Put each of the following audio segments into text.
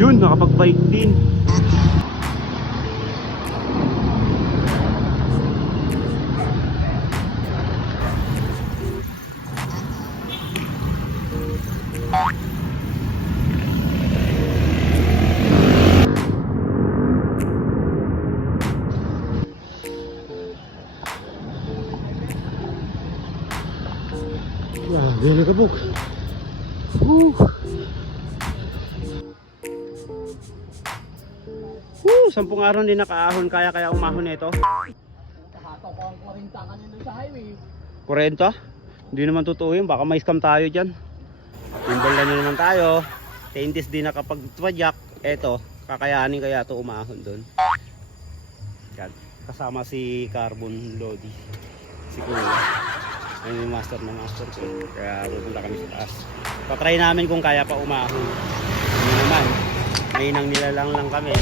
Yun, nakapag-bike din. Very kabuk. 10 araw din nakaahon, kaya umahon nito. Nakataw ko ang 40 kanina sa highway. 40? Hindi naman totoo yun, baka may scam tayo dyan. Timbal na naman tayo. Tentis din nakapag-twadyak. Eto, kakayanin kaya to umahon doon. Kasama si Carbon Lodi, si Kuya. Ayun yung master na master ko. Kaya pupunta kami sa taas. Patry namin kung kaya pa umahon. Hindi naman, may nang nilalang lang kami.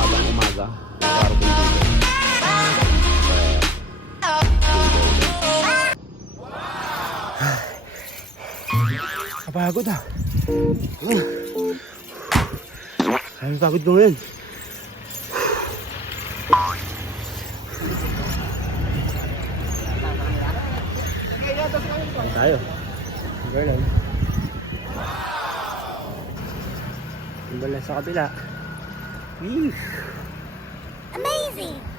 Pagang umaga, Carbon dito. Kapagod ah. Ay, pagod ko ngayon. Tayo. Ganun. Timbal lang sa kabila. Amazing!